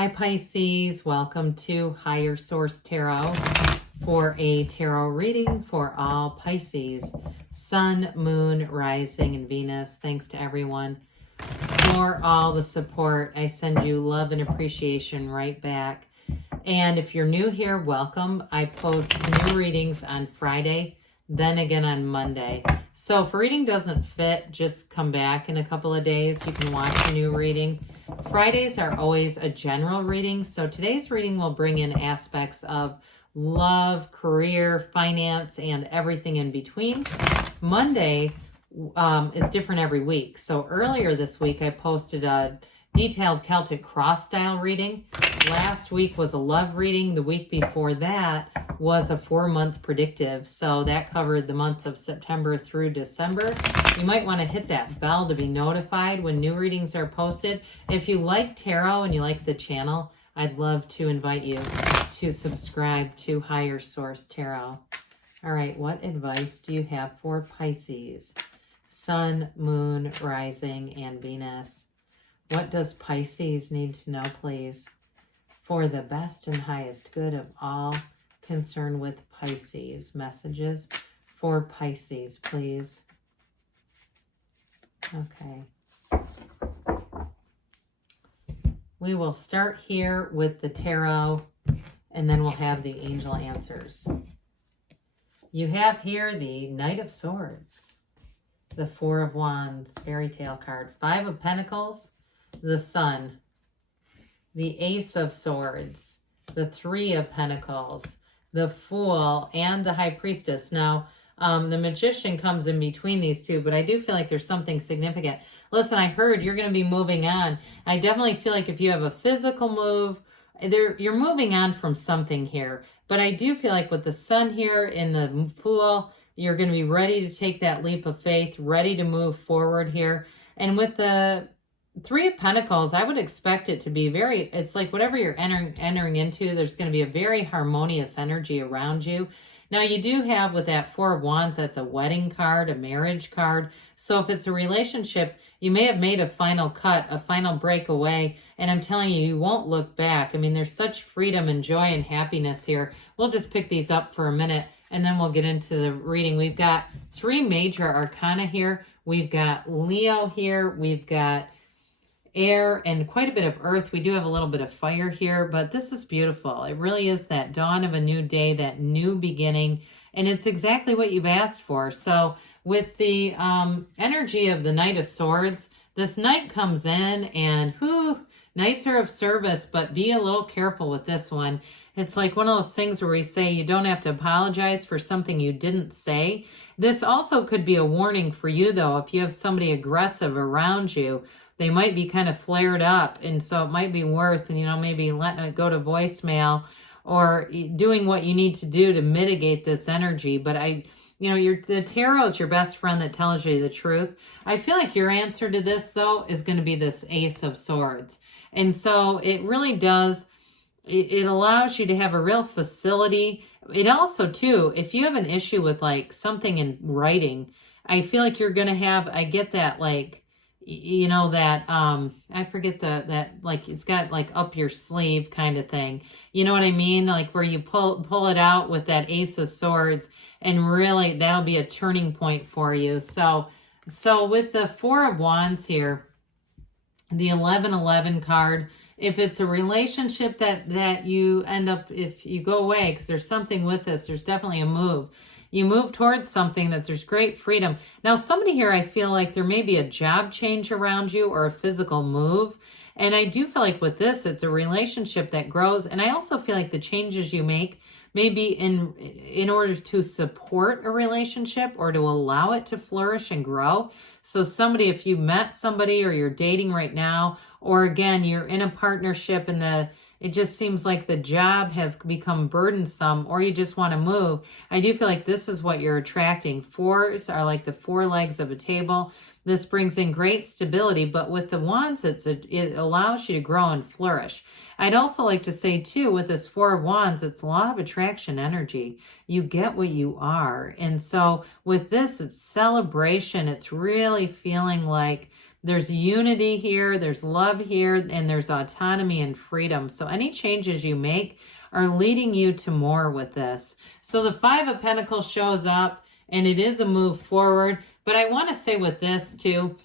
Hi Pisces, welcome to Higher Source Tarot for a tarot reading for all Pisces, Sun, Moon, Rising, and Venus. Thanks to everyone for all the support. I send you love and appreciation right back. And if you're new here, welcome. I post new readings on Friday, then again on Monday. So if a reading doesn't fit, just come back in a couple of days. You can watch a new reading. Fridays are always a general reading. So today's reading will bring in aspects of love, career, finance, and everything in between. Monday is different every week. So earlier this week, I posted a detailed Celtic cross style reading. Last week was a love reading. The week before that was a 4-month predictive. So that covered the months of September through December. You might want to hit that bell to be notified when new readings are posted. If you like tarot and you like the channel, I'd love to invite you to subscribe to Higher Source Tarot. All right, what advice do you have for Pisces? Sun, Moon, Rising, and Venus. What does Pisces need to know, please, for the best and highest good of all concerned with Pisces? Messages for Pisces, please. Okay. We will start here with the tarot, and then we'll have the angel answers. You have here the Knight of Swords, the Four of Wands, fairy tale card, 5 of Pentacles, the Sun, the Ace of Swords, the 3 of Pentacles, the Fool, and the High Priestess. Now, the Magician comes in between these two, but I do feel like there's something significant. Listen, I heard you're going to be moving on. I definitely feel like if you have a physical move, you're moving on from something here. But I do feel like with the Sun here in the Fool, you're going to be ready to take that leap of faith, ready to move forward here. And with the 3 of Pentacles, I would expect it to be it's like whatever you're entering into, there's going to be a very harmonious energy around you. Now you do have with that 4 of Wands, that's a wedding card, a marriage card. So if it's a relationship, you may have made a final cut, a final breakaway, and I'm telling you, you won't look back. I mean, there's such freedom and joy and happiness here. We'll just pick these up for a minute, and then we'll get into the reading. We've got 3 major arcana here. We've got Leo here. We've got air and quite a bit of earth. We do have a little bit of fire here, but this is beautiful. It really is that dawn of a new day, that new beginning, and it's exactly what you've asked for. So with the energy of the Knight of Swords, this knight comes in and knights are of service, but be a little careful with this one. It's like one of those things where we say you don't have to apologize for something you didn't say. This also could be a warning for you, though, if you have somebody aggressive around you. They might be kind of flared up, and so it might be worth, maybe letting it go to voicemail or doing what you need to do to mitigate this energy. But the tarot is your best friend that tells you the truth. I feel like your answer to this, though, is going to be this Ace of Swords. And so it really does, it allows you to have a real facility. It also, too, if you have an issue with like something in writing, I feel like you're going to have, I get that like, I forget that like it's got like up your sleeve kind of thing. You know what I mean? Like where you pull it out with that Ace of Swords, and really that'll be a turning point for you. So with the 4 of Wands here, the 1111 card, if it's a relationship that you end up, if you go away, because there's something with this, there's definitely a move. You move towards something that there's great freedom. Now, somebody here, I feel like there may be a job change around you or a physical move. And I do feel like with this, it's a relationship that grows. And I also feel like the changes you make may be in order to support a relationship or to allow it to flourish and grow. So somebody, if you met somebody or you're dating right now, or again, you're in a partnership and it just seems like the job has become burdensome, or you just want to move. I do feel like this is what you're attracting. 4s are like the 4 legs of a table. This brings in great stability, but with the Wands, it allows you to grow and flourish. I'd also like to say, too, with this 4 of Wands, it's law of attraction energy. You get what you are. And so with this, it's celebration. It's really feeling like There's unity here, there's love here, and there's autonomy and freedom. So any changes you make are leading you to more with this. So the Five of Pentacles shows up, and it is a move forward. But I want to say with this too,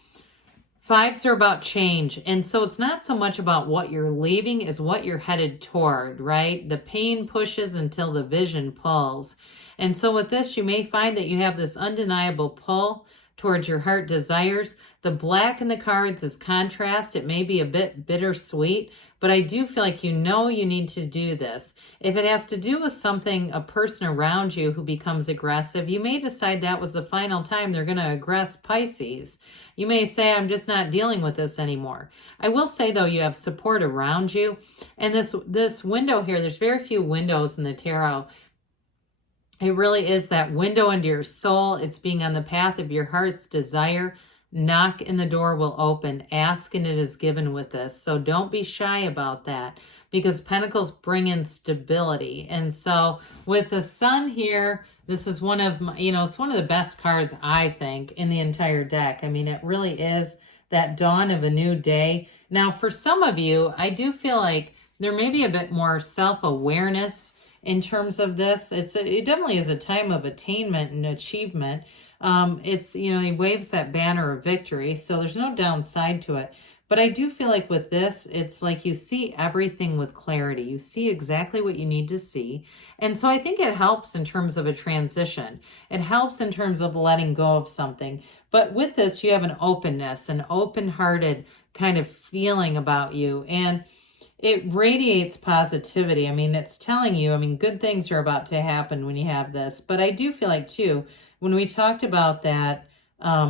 fives are about change. And so it's not so much about what you're leaving as what you're headed toward, right? The pain pushes until the vision pulls. And so with this, you may find that you have this undeniable pull towards your heart desires. The black in the cards is contrast. It may be a bit bittersweet, but I do feel like you know you need to do this. If it has to do with something, a person around you who becomes aggressive, you may decide that was the final time they're going to aggress Pisces. You may say, I'm just not dealing with this anymore. I will say, though, you have support around you. And this window here, there's very few windows in the tarot. It really is that window into your soul. It's being on the path of your heart's desire. Knock and the door will open. Ask and it is given with this. So don't be shy about that, because Pentacles bring in stability. And so with the Sun here, this is one of my, it's one of the best cards, I think, in the entire deck. I mean, it really is that dawn of a new day. Now, for some of you, I do feel like there may be a bit more self-awareness in terms of this. It definitely is a time of attainment and achievement. He waves that banner of victory, so there's no downside to it. But I do feel like with this, it's like you see everything with clarity. You see exactly what you need to see. And so I think it helps in terms of a transition. It helps in terms of letting go of something. But with this, you have an openness, an open-hearted kind of feeling about you. And it radiates positivity. I mean, it's telling you, good things are about to happen when you have this. But I do feel like, too, when we talked about that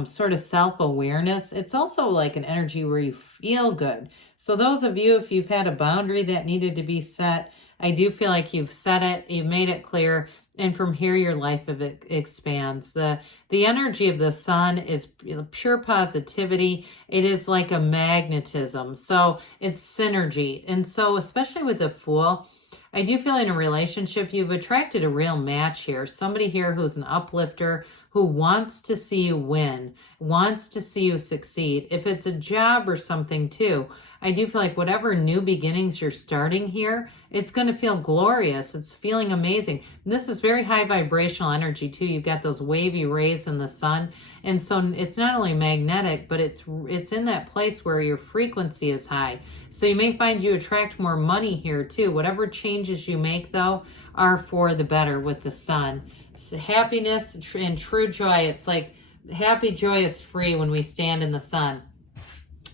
sort of self-awareness, it's also like an energy where you feel good. So those of you, if you've had a boundary that needed to be set, I do feel like you've set it, you've made it clear, and from here your life of it expands. The energy of the Sun is pure positivity. It is like a magnetism. So it's synergy. And so especially with the Fool, I do feel in a relationship, you've attracted a real match here. Somebody here who's an uplifter, who wants to see you win, wants to see you succeed. If it's a job or something too, I do feel like whatever new beginnings you're starting here, it's going to feel glorious. It's feeling amazing. This is very high vibrational energy too. You've got those wavy rays in the Sun. And so it's not only magnetic, but it's in that place where your frequency is high. So you may find you attract more money here too. Whatever changes you make, though, are for the better with the Sun. So happiness and true joy. It's like happy, joyous, free when we stand in the sun.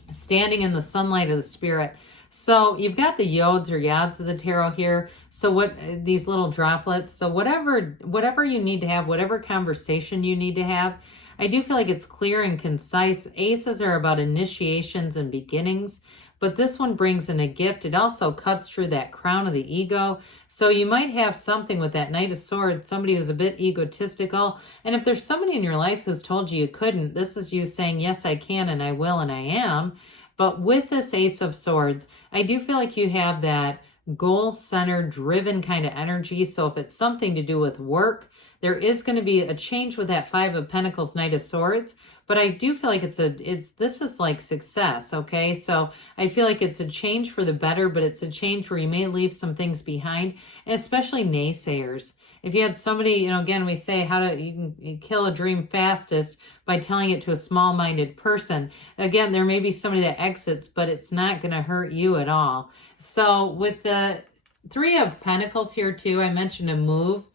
Standing in the sunlight of the spirit. So you've got the yods or yads of the tarot here. So what these little droplets. So whatever you need to have, whatever conversation you need to have, I do feel like it's clear and concise. Aces are about initiations and beginnings, but this one brings in a gift. It also cuts through that crown of the ego. So you might have something with that Knight of Swords, somebody who's a bit egotistical. And if there's somebody in your life who's told you couldn't, this is you saying, yes, I can, and I will, and I am. But with this Ace of Swords, I do feel like you have that goal-centered, driven kind of energy. So if it's something to do with work, there is going to be a change with that Five of Pentacles, Knight of Swords. But I do feel like this is like success, okay? So I feel like it's a change for the better, but it's a change where you may leave some things behind, and especially naysayers. If you had somebody, again, we say you can kill a dream fastest by telling it to a small-minded person. Again, there may be somebody that exits, but it's not going to hurt you at all. So with the Three of Pentacles here too, I mentioned a move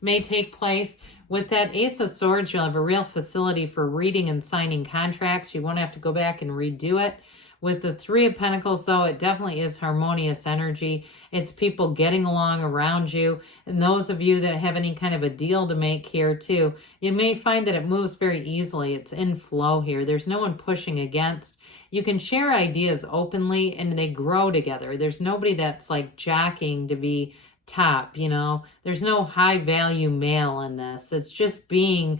may take place. With that Ace of Swords, you'll have a real facility for reading and signing contracts. You won't have to go back and redo it. With the Three of Pentacles, though, it definitely is harmonious energy. It's people getting along around you. And those of you that have any kind of a deal to make here, too, you may find that it moves very easily. It's in flow here. There's no one pushing against. You can share ideas openly, and they grow together. There's nobody that's like jockeying to be top, There's no high value male in this. It's just being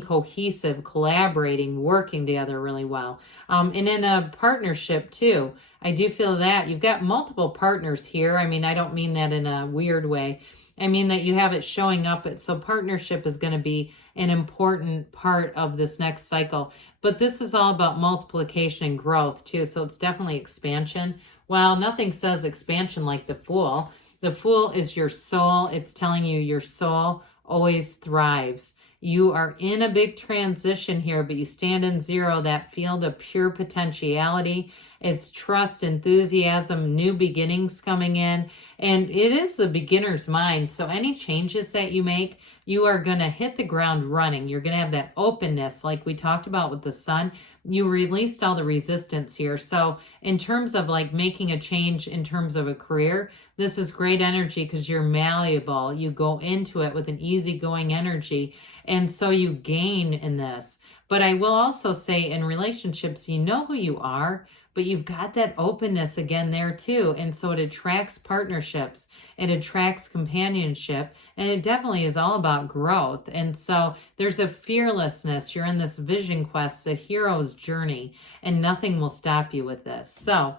cohesive, collaborating, working together really well. And in a partnership too, I do feel that you've got multiple partners here. I mean, I don't mean that in a weird way. I mean that you have it showing up. So partnership is going to be an important part of this next cycle. But this is all about multiplication and growth too. So it's definitely expansion. While nothing says expansion like the Fool. The Fool is your soul. It's telling you your soul always thrives. You are in a big transition here, but you stand in zero, that field of pure potentiality. It's trust, enthusiasm, new beginnings coming in. And it is the beginner's mind. So any changes that you make, you are going to hit the ground running. You're going to have that openness like we talked about with the sun. You released all the resistance here. So in terms of like making a change in terms of a career, this is great energy because you're malleable. You go into it with an easygoing energy. And so you gain in this. But I will also say in relationships, you know who you are, but you've got that openness again there too. And so it attracts partnerships, it attracts companionship, and it definitely is all about growth. And so there's a fearlessness. You're in this vision quest, the hero's journey, and nothing will stop you with this. So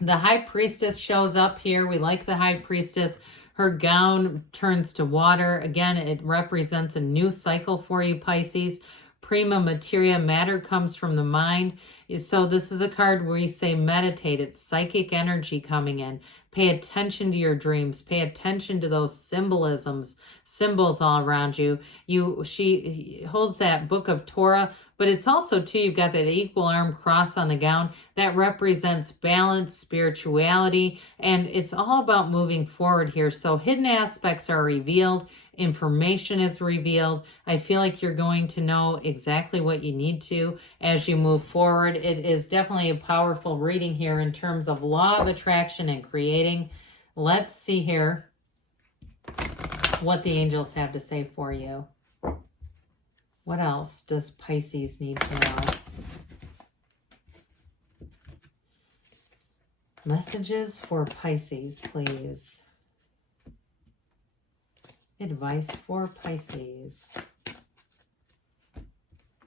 the High Priestess shows up here. We like the High Priestess. Her gown turns to water. Again, it represents a new cycle for you, Pisces. Prima materia, matter comes from the mind. So this is a card where you say meditate. It's psychic energy coming in. Pay attention to your dreams. Pay attention to those symbols all around you. She holds that book of Torah, but it's also too, you've got that equal arm cross on the gown that represents balance, spirituality, and it's all about moving forward here. So hidden aspects are revealed. Information is revealed. I feel like you're going to know exactly what you need to as you move forward. It is definitely a powerful reading here in terms of law of attraction and creating. Let's see here what the angels have to say for you. What else does Pisces need to know? Messages for Pisces, please. Advice for Pisces.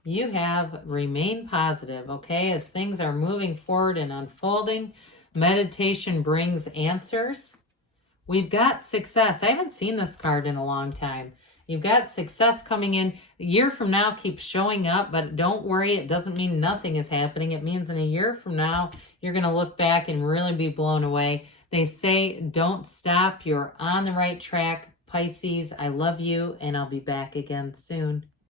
You have remain positive, okay? As things are moving forward and unfolding, meditation brings answers. We've got success. I haven't seen this card in a long time. You've got success coming in. A year from now keeps showing up, but don't worry. It doesn't mean nothing is happening. It means in a year from now, you're going to look back and really be blown away. They say, don't stop. You're on the right track. Pisces, I love you, and I'll be back again soon.